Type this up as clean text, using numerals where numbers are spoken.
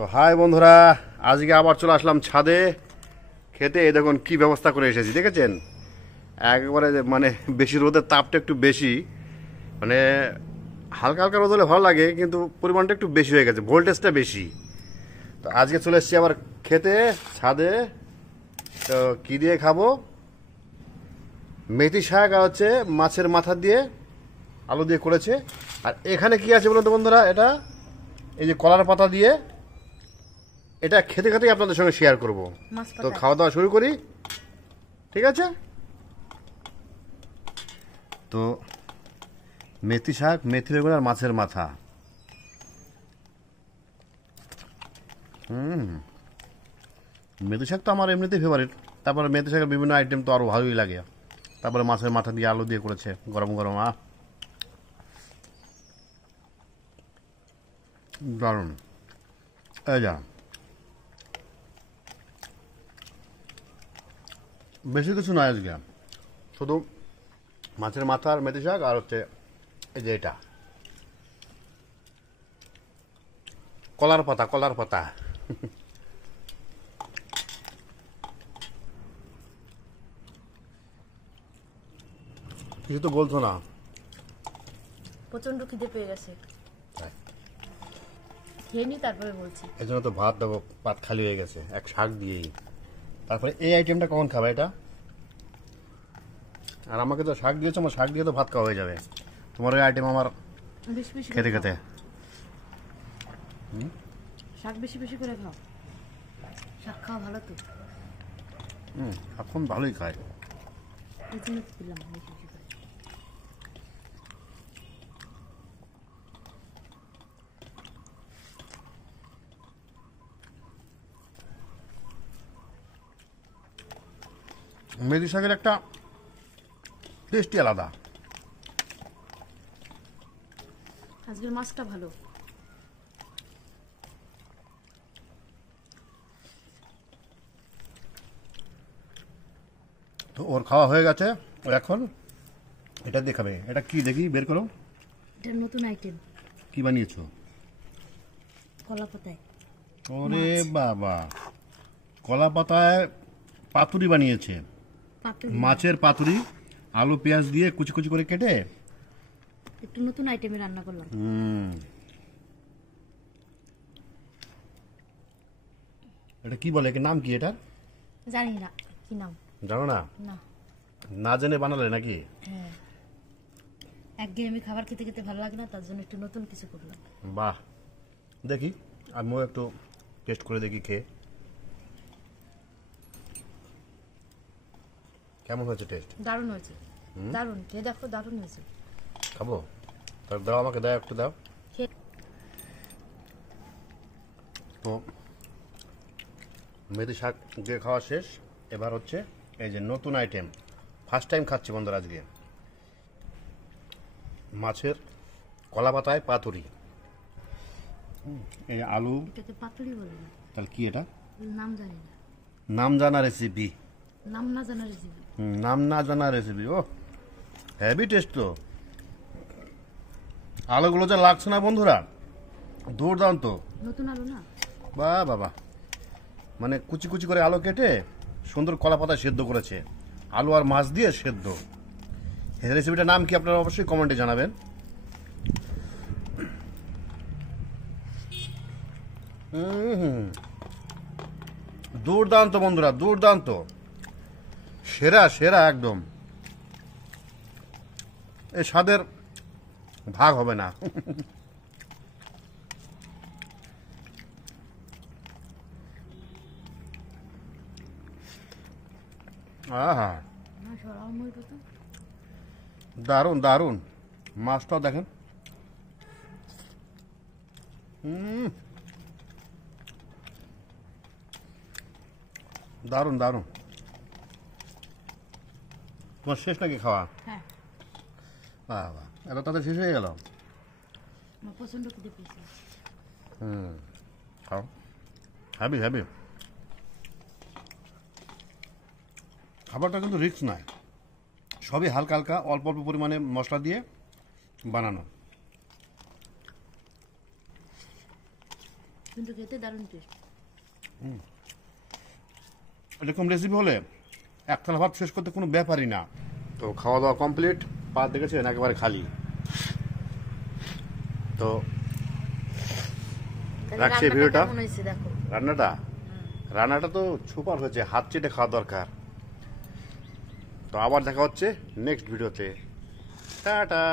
তো হাই বন্ধুরা, আজকে আবার চলে আসলাম ছাদে খেতে। এই দেখুন কি ব্যবস্থা করে এসেছি, দেখেছেন? একবারে মানে বেশি রোদের তাপটা একটু বেশি, মানে হালকা হালকা রোদ হলে ভালো লাগে, কিন্তু পরিমাণটা একটু বেশি হয়ে গেছে, ভোল্টেজটা বেশি। তো আজকে চলে এসেছি আবার খেতে ছাদে। তো কী দিয়ে খাবো? মেথি শাক আর হচ্ছে মাছের মাথা দিয়ে আলু দিয়ে করেছে। আর এখানে কি আছে বলুন তো বন্ধুরা, এটা এই যে কলার পাতা দিয়ে, এটা খেতে খেতেই আপনাদের সঙ্গে শেয়ার করব। তো খাওয়া দাওয়া শুরু করি, ঠিক আছে? তো মেথি শাক, মেথি বেগুন আর মাছের মাথা। মেথি শাক তো আমার এমনিতেই ফেভারিট। তারপরে মেথি শাকের বিভিন্ন আইটেম তো আরও ভালোই লাগে। তারপরে মাছের মাথা দিয়ে আলু দিয়ে করেছে, গরম গরম। দারুণ। এই যা, বেশি কিছু নয় আজকে, শুধু মাছের মাথা আর মেথি শাক আর হচ্ছে এই যে এটা কলার পাতা, কলার পাতা। কিছু তো বলছো না? প্রচন্ড খিদে পেয়ে গেছে, খেয়ে নি তারপরে বলছি। এই জন্য তো ভাত দেবো, পাত খালি হয়ে গেছে এক শাক দিয়েই। তারপরে এই আইটেমটা কখন খাবে এটা? আর আমাকে তো শাক দিয়েছো, আমার শাক দিয়ে তো ভাত খাওয়া হয়ে যাবে। তোমার ওই আইটেম আমার বেশি বেশি খেতে খেতে। শাক বেশি বেশি করে খাও, শাক খাওয়া ভালো তো। এখন ভালোই খায়। এই জন্য তো দিলাম বেশি বেশি করে। মেথি শাকের একটা টেস্টি আলাদা। আজকের মাছটা ভালো। তো ওর খাওয়া হয়ে গেছে, ও এখন এটা দিয়ে খাবে। এটা কি দেখি, বের করো। এটা নতুন আইটেম, কি বানিয়েছো? কলা পাতায়। ওরে বাবা, কলা পাতায় পাতুরি বানিয়েছে। পাতুরি, মাছের পাতুরি, আলু পেঁয়াজ দিয়ে কুচি কুচি করে কেটে। একটু নতুন আইটেমে রান্না করলাম। এটা কি বলে, কি নাম কি এটা? জানি না কি নাম। জানো না? না। না জেনে বানালে নাকি? হ্যাঁ, একঘেয়েমি খাবার খেতে খেতে ভালো লাগে না, তার জন্য একটু নতুন কিছু করলাম। বাহ, দেখি আমিও একটু টেস্ট করে দেখি খেয়ে কেমন হয়েছে টেস্ট। দারুণ হয়েছে, দারুণ। খেয়ে দেখো, দারুণ হয়েছে। খাবো? তাহলে দাও, আমাকে দাও, একটু দাও। তো মেথি শাক দিয়ে খাওয়া শেষ। এবার হচ্ছে এই যে নতুন আইটেম, ফার্স্ট টাইম খাচ্ছি বন্ধুরা আজকে, মাছের কলা পাতায় পাতুরি। এই আলু, এটাকে পাতুরি বলে না। তাহলে কি এটা? নাম জানি না। নাম জানা রেসিপি। নাম না জানা রেসিপি। নাম না জানা রেসিপি। ও হেভি টেস্ট তো। আলুগুলো যা লাগছে না বন্ধুরা, দুর্দান্ত। নতুন আলু না? বাহ বাবা, মানে কুচি কুচি করে আলু কেটে সুন্দর কলা পাতা সেদ্ধ করেছে, আলু আর মাছ দিয়ে সেদ্ধ। এই রেসিপিটার নাম কি আপনারা অবশ্যই কমেন্টে জানাবেন। দুর্দান্ত বন্ধুরা, দুর্দান্ত, সেরা সেরা একদম। এই স্বাদের ভাগ হবে না। আহা, না, সরাও মই কত। দারুণ দারুণ। মাছটাও দেখেন। দারুণ দারুণ। তোমার শেষ নাকি খাওয়া? হ্যাঁ, বাবা, এত তাদের শেষ হয়ে গেল? আমার প্রচন্ড খিদে পেয়েছে। খাও, হ্যাভি হ্যাভি। খাবারটা কিন্তু রিস্ক নয়, সবই হালকা হালকা অল্প অল্প পরিমাণে মশলা দিয়ে বানানো। কিন্তু খেতে দারুণ টেস্ট। এরকম রেসিপি হলে এক থালা ভাত শেষ করতে কোনো ব্যাপারই না। তো খাওয়া দাওয়া কমপ্লিট, পাত দেখেছেন একেবারে খালি। তো তাহলে রাখছি রান্নাটা ভিডিওটা। কেমন হয়েছে দেখো। রান্নাটা তো সুপার হয়েছে, হাত চেটে খাওয়া দরকার। তো আবার দেখা হচ্ছে নেক্সট ভিডিওতে। টাটা।